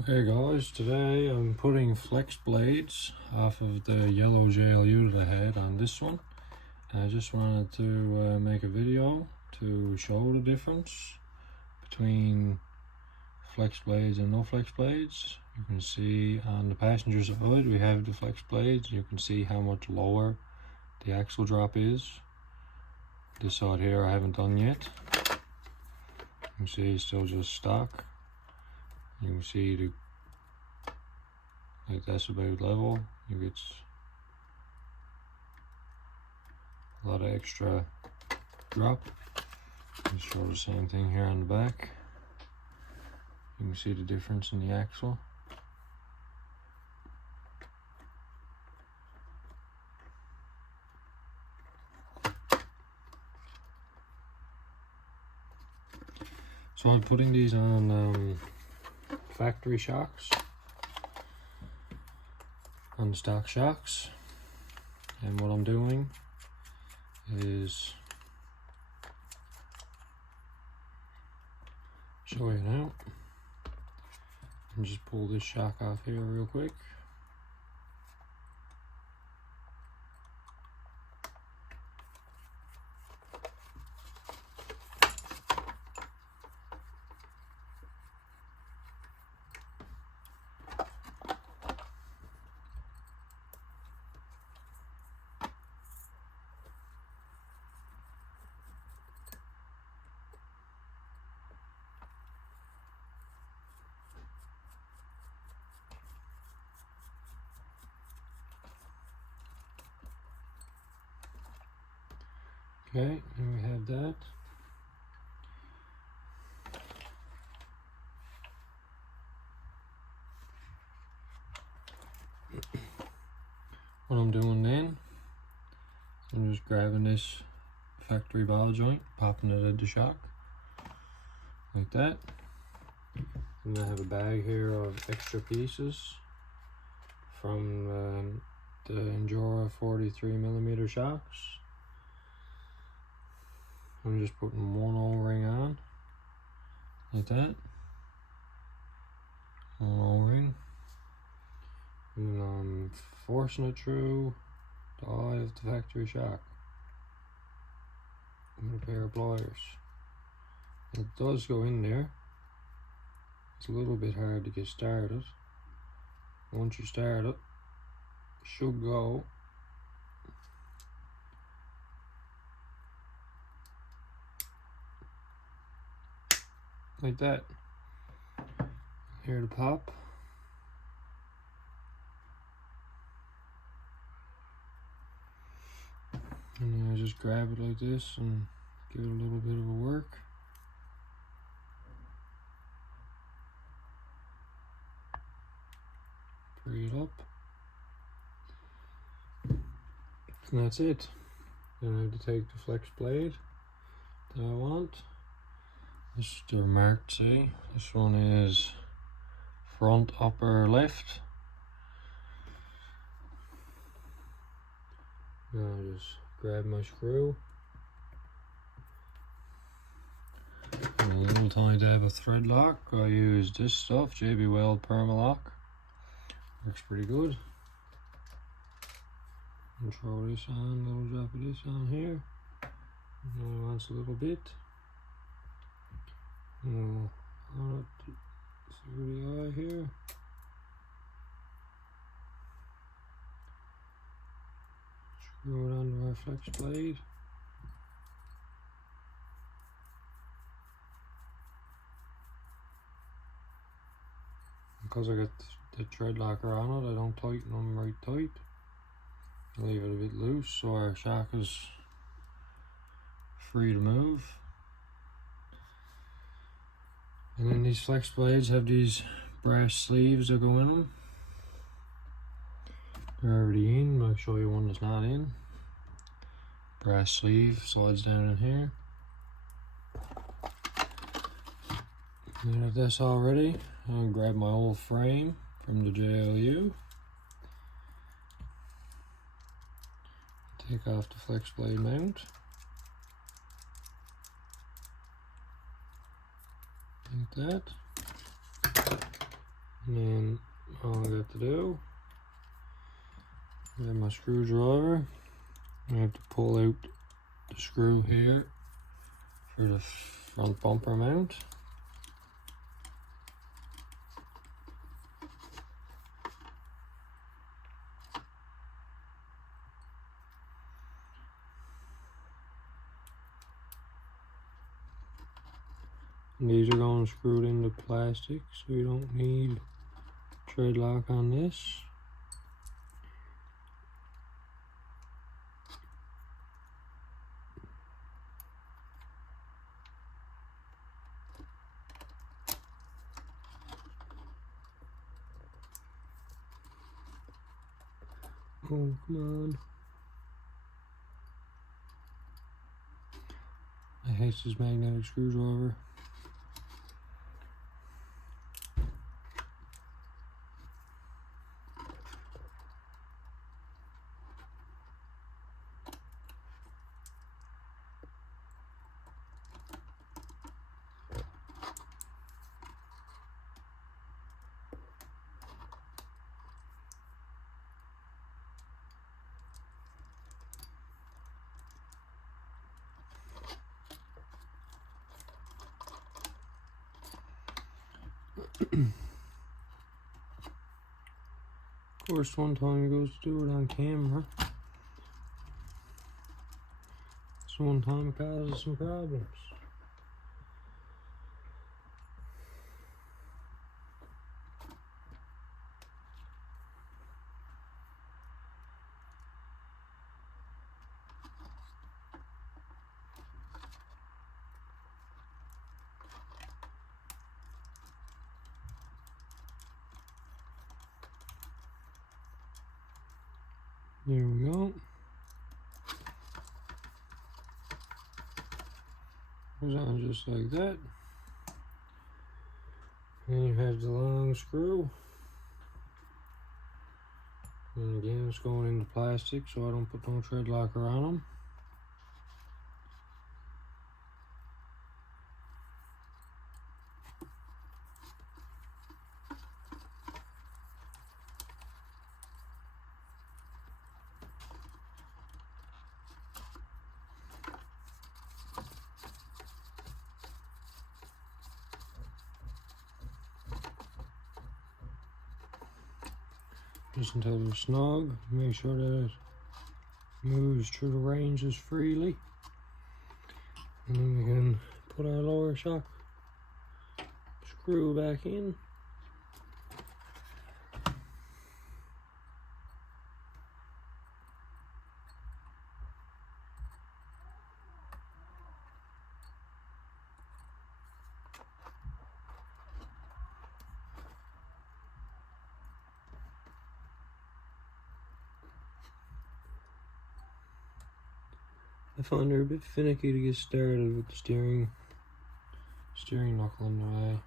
Okay guys, today I'm putting flex blades off of the yellow JLU that I had on this one. And I just wanted to make a video to show the difference between flex blades and no flex blades. You can see on the passenger side we have the flex blades. You can see how much lower the axle drop is. This side here I haven't done yet. You can see it's still just stock. You can see that's about level. You get a lot of extra drop. I'll show the same thing here on the back. You can see the difference in the axle. So I'm putting these on factory shocks, on the stock shocks, and what I'm doing is show you now. And just pull this shock off here real quick. Okay, and we have that. What I'm doing then, I'm just grabbing this factory ball joint, popping it at the shock, like that. And I have a bag here of extra pieces from the Injora 43mm shocks. I'm just putting one O-ring on, like that. One O-ring. And I'm forcing it through the eye of the factory shock with a pair of pliers. It does go in there. It's a little bit hard to get started. Once you start it, it should go. Like that. Hear the pop. And then I just grab it like this and give it a little bit of a work. Free it up. And that's it. Then I have to take the flex blade that I want. This is the marked, see? This one is front upper left. Now I just grab my screw. And a little tiny dab of thread lock. I use this stuff, JB Weld Permalock. Works pretty good. And throw this on, little drop of this on here. Now wants a little bit. On it through the eye here. Screw it onto our flex blade. Because I got the thread locker on it, I don't tighten them right tight. I leave it a bit loose so our shock is free to move. And then these flex blades have these brass sleeves that go in them. They're already in, but I'll show you one that's not in. Brass sleeve slides down in here. And then if that's all ready, I'll grab my old frame from the JLU. Take off the flex blade mount. Like that. And then all I got to do, I have my screwdriver. I have to pull out the screw here for the front bumper mount. And these are going screwed into plastic, so you don't need tread lock on this. Oh, come on. I hate this magnetic screwdriver. Of course, one time he goes to do it on camera. So one time it causes some problems. There we go. Goes on just like that. And you have the long screw. And again, it's going into plastic, so I don't put no tread locker on them. Just until they're snug, make sure that it moves through the ranges freely. And then we can put our lower shock screw back in. I find they're a bit finicky to get started with the steering knuckle in the way.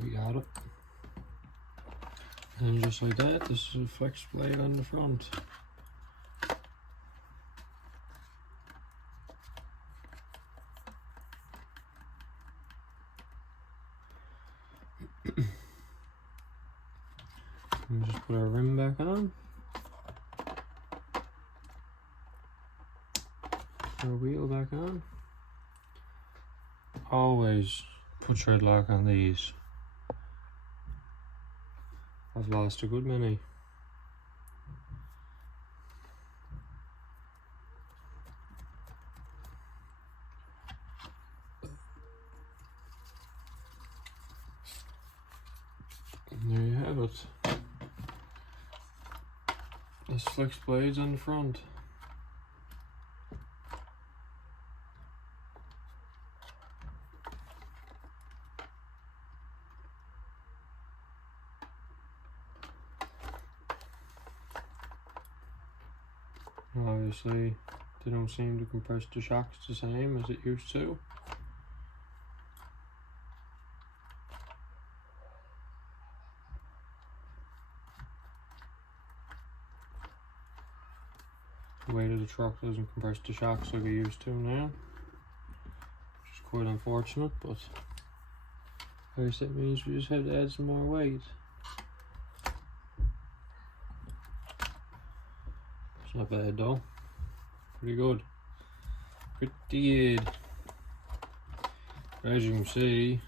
We got it. And just like that, this is a flex blade on the front. And just put our rim back on. Our wheel back on. Always put tread lock on these. I've lost a good many. And there you have it. There's flex blades on the front. Obviously, they don't seem to compress the shocks the same as it used to. The weight of the truck doesn't compress the shocks like it used to now, which is quite unfortunate, but I guess that means we just have to add some more weight. It's not bad though. Pretty good. Pretty good. As you can see,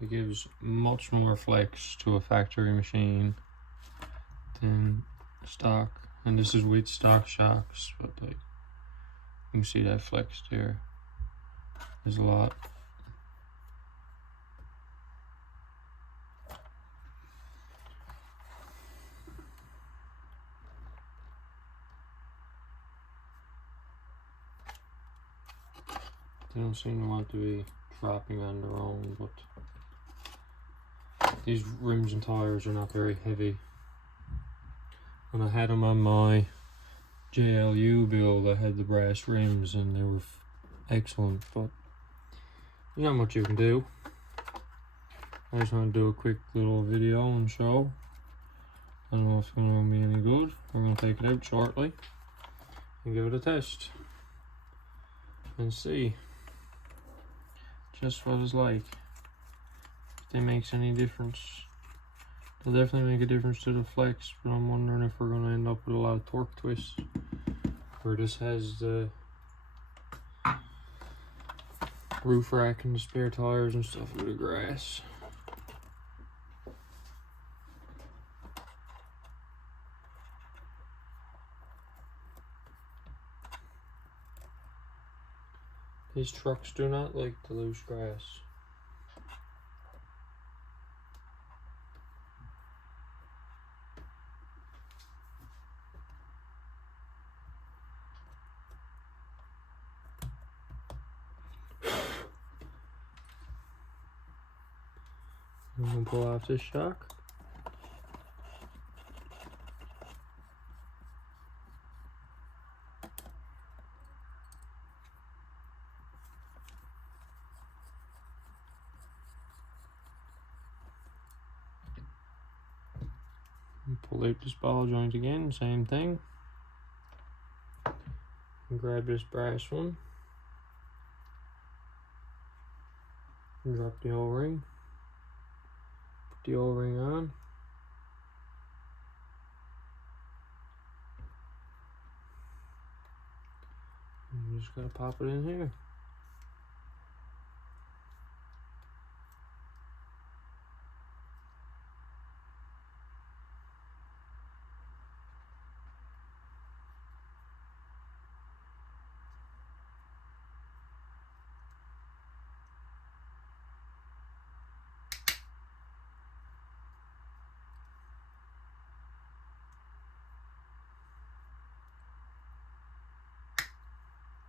it gives much more flex to a factory machine than stock. And this is with stock shocks, but like, you can see that flex there. There's a lot. They don't seem to want to be dropping on their own, but these rims and tires are not very heavy. When I had them on my JLU build, I had the brass rims and they were excellent, but there's not much you can do. I just want to do a quick little video and show. I don't know if it's going to be any good. We're going to take it out shortly and give it a test and see just what it's like. If it makes any difference. It'll definitely make a difference to the flex, but I'm wondering if we're going to end up with a lot of torque twists where this has the roof rack and the spare tires and stuff with the grass. These trucks do not like the loose grass. I'm going to pull off this shock. And pull out this ball joint again, same thing. And grab this brass one. And drop the O-ring. The O-ring on. And you just gotta pop it in here.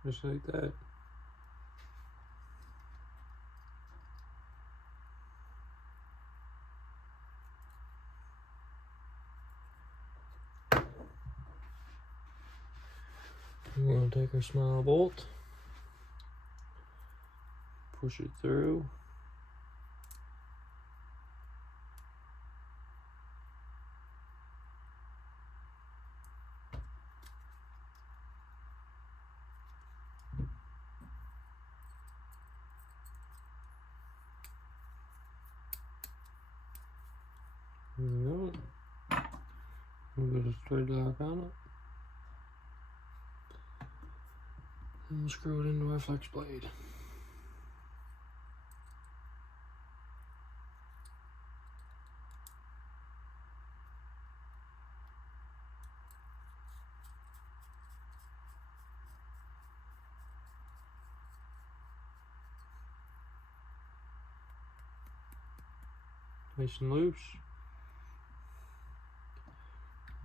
Just like that. We're going to take our small bolt, push it through. There we go. We'll get a thread lock on it. And we'll screw it into our flex blade. Nice and loose.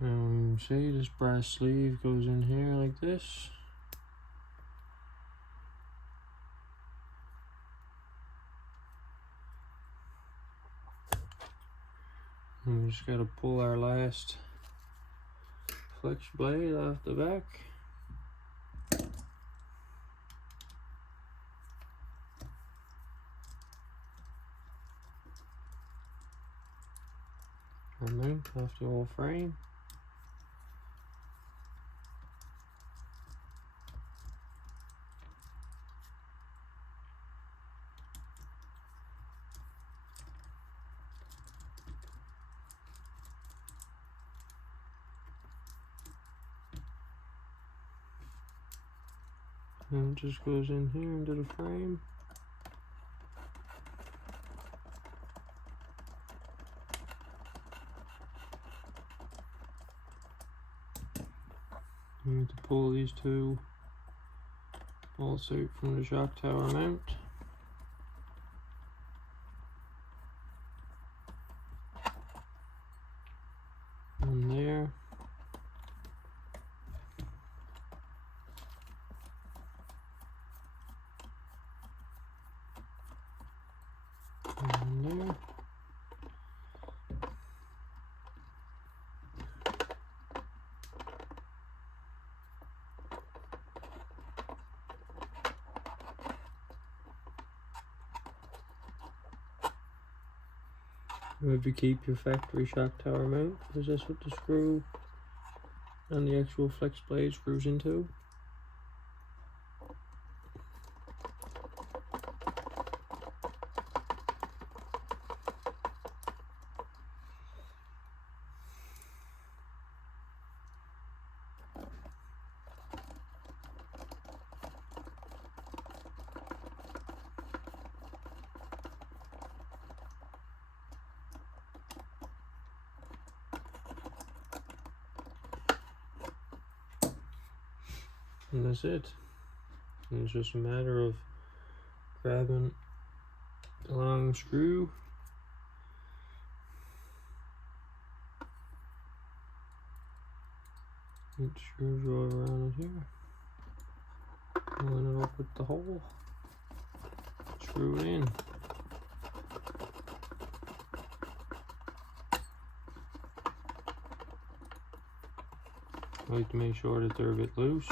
And see, this brass sleeve goes in here like this. And we just gotta pull our last flex blade off the back. And then off the whole frame. And it just goes in here into the frame. You need to pull these two bolts out from the shock tower mount. And there. And there. If you keep your factory shock tower mount, because that's what the screw and the actual flex blade screws into. And that's it. And it's just a matter of grabbing the long screw, get the screwdriver on it here, line it up with the hole, screw it in. I like to make sure that they're a bit loose.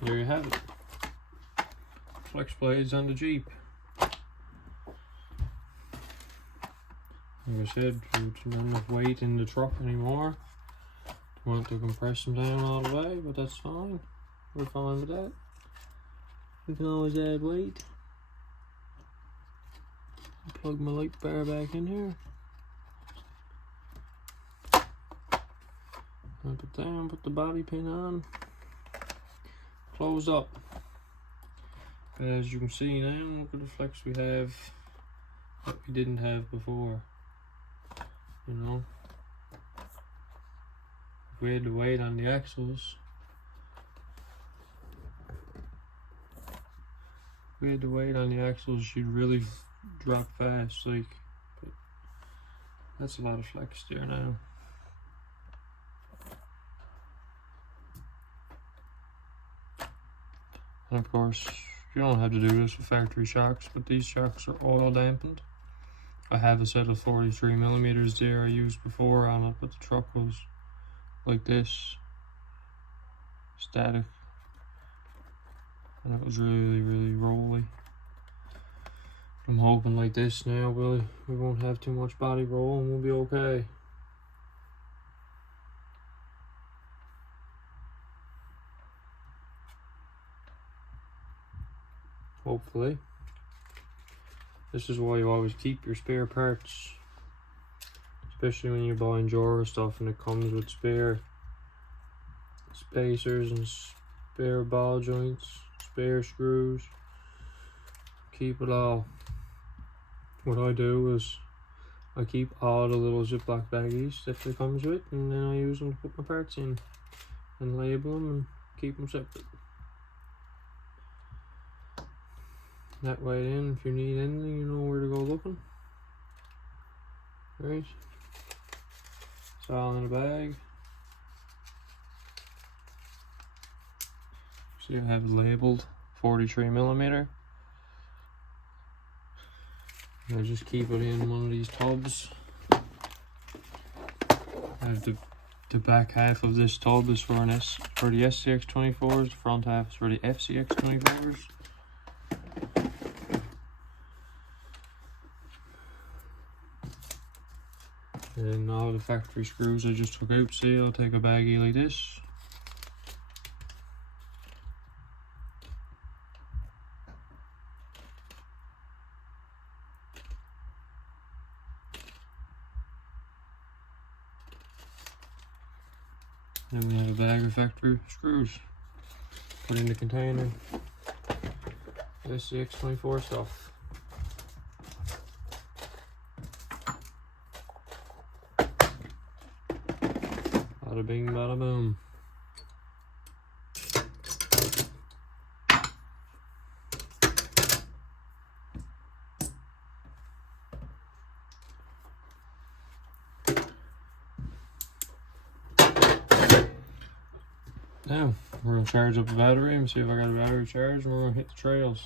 There you have it. Flex blades on the Jeep. Like I said, there's not enough weight in the truck anymore. Want to compress them down all the way, but that's fine. We're fine with that. We can always add weight. Plug my light bar back in here. Clamp it down, put the bobby pin on. Close up. As you can see now, look at the flex we have that we didn't have before. You know, if we had the weight on the axles, you'd really drop fast. Like, but that's a lot of flex there now. And of course, you don't have to do this with factory shocks, but these shocks are oil dampened. I have a set of 43mm there I used before on it, but the truck was like this, static, and it was really rolly. I'm hoping like this now we won't have too much body roll and we'll be okay. Hopefully. This is why you always keep your spare parts, especially when you buy Injora stuff and it comes with spare spacers and spare ball joints, spare screws. Keep it all. What I do is I keep all the little Ziploc baggies that it comes with, and then I use them to put my parts in and label them and keep them separate. That way then, if you need anything, you know where to go looking. Right? It's all in a bag. See, I have it labeled 43mm. And I just keep it in one of these tubs. I have the back half of this tub is for the scx24s. The front half is for the FCX24s. And all the factory screws I just took out. See, I'll take a baggie like this. Then we have a bag of factory screws. Put in the container. SCX24 stuff. Bada bing, bada boom. Now, we're going to charge up the battery and see if I got a battery charge, and we're going to hit the trails.